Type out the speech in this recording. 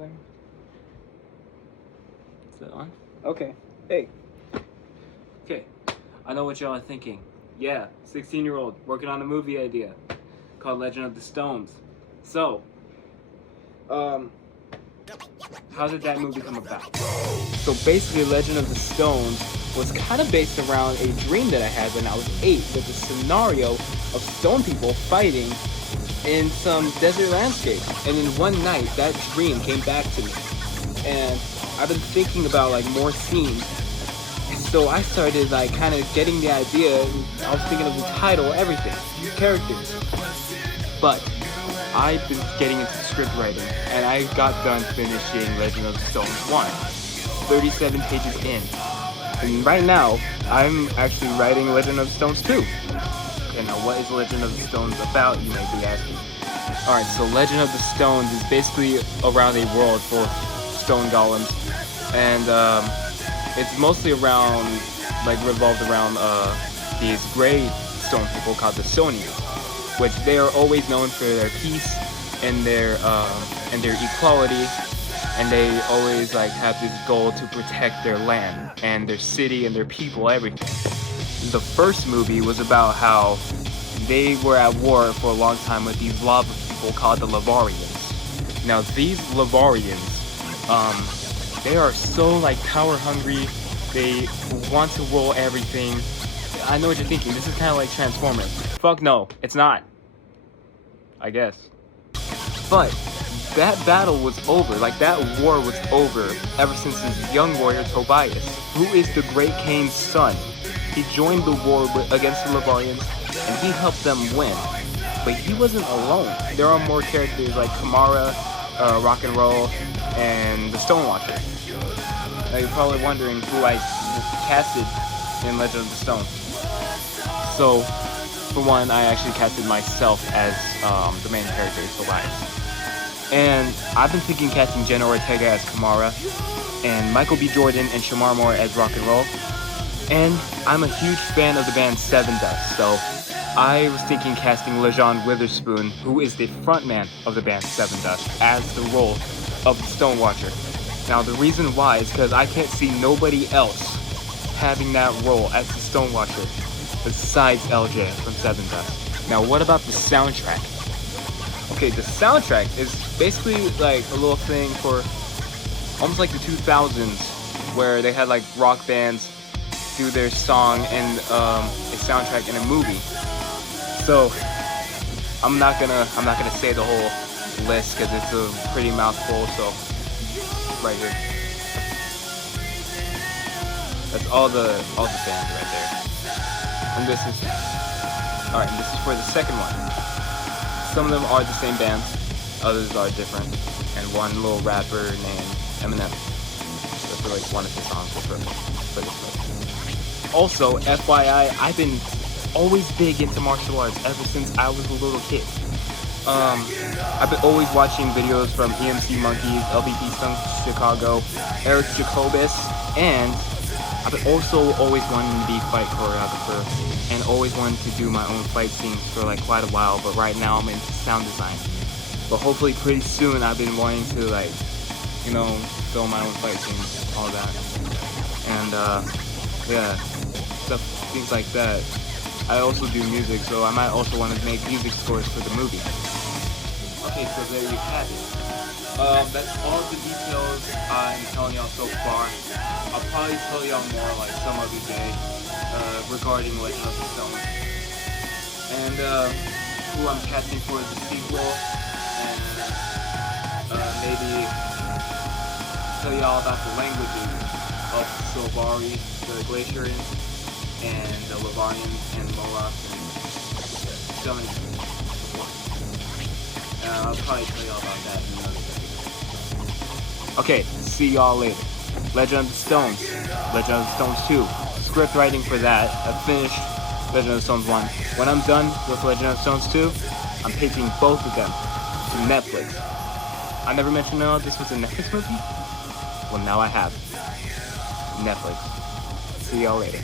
thing? Is that on? Okay. Hey. Okay. I know what y'all are thinking. Yeah, 16-year-old working on a movie idea called Legend of the Stones. So, how did that movie come about? So basically, Legend of the Stones was kind of based around a dream that I had when I was 8, with a scenario of stone people fighting in some desert landscape. And in one night, that dream came back to me. And I've been thinking about like more scenes. So I started like kind of getting the idea. I was thinking of the title, everything, characters. But I've been getting into script writing, and I got done finishing Legend of the Stones 1, 37 pages in. And right now, I'm actually writing Legend of the Stones 2. Okay, now what is Legend of the Stones about, you may be asking. Alright, so Legend of the Stones is basically around a world full of stone golems, and it's mostly around, like, revolved around these gray stone people called the Soni, which they are always known for their peace and their equality, and they always like have this goal to protect their land and their city and their people, everything. The first movie was about how they were at war for a long time with these lava people called the Lavarians. Now these Lavarians, they are so like power hungry. They want to rule everything. I know what you're thinking. This is kind of like Transformers. Fuck no, it's not. I guess. But that battle was over. Like that war was over ever since this young warrior Tobias, who is the Great Kane's son. He joined the war against the Lavarians, and he helped them win. But he wasn't alone. There are more characters like Kamara, Rock and Roll, and the Stonewatcher. Now you're probably wondering who I casted in Legend of the Stone. So, for one, I actually casted myself as the main character, Tobias. And I've been thinking casting Jenna Ortega as Kamara, and Michael B. Jordan and Shamar Moore as Rock and Roll. And I'm a huge fan of the band Sevendust, so I was thinking casting LeJean Witherspoon, who is the frontman of the band Sevendust, as the role of the Stonewatcher. Now the reason why is because I can't see nobody else having that role as the Stonewatcher besides LJ from Sevendust. Now what about the soundtrack? Okay, the soundtrack is basically like a little thing for almost like the 2000s, where they had like rock bands do their song and a soundtrack in a movie. So I'm not gonna say the whole list because it's a pretty mouthful. So right here, that's all the bands right there. And this is alright. And this is for the second one. Some of them are the same bands, others are different, and one little rapper named Eminem. That's like one of his songs for this list. Also, FYI, I've been always big into martial arts ever since I was a little kid. I've been always watching videos from EMC Monkeys, LVP Stung Chicago, Eric Jacobus, and I've been also always wanting to be fight choreographer and always wanted to do my own fight scenes for like quite a while, but right now I'm into sound design. But hopefully pretty soon I've been wanting to like, you know, film my own fight scenes, all that. And yeah, stuff, things like that. I also do music, so I might also want to make music scores for the movie. Okay, so there you have it. That's all the details I'm telling y'all so far. I'll probably tell y'all more like some other day regarding Legend of the Stone. And who I'm casting for the sequel, and maybe tell y'all about the languages of the Silvari, the Glacierians, and the Lavarians and Mohawks and so many things. I'll probably tell y'all about that in another video. Okay, see y'all later. Legend of the Stones, Legend of the Stones 2, script writing for that. I finished Legend of the Stones 1. When I'm done with Legend of the Stones 2, I'm pitching both of them to Netflix. I never mentioned this was a Netflix movie? Well, now I have. Netflix. See y'all later.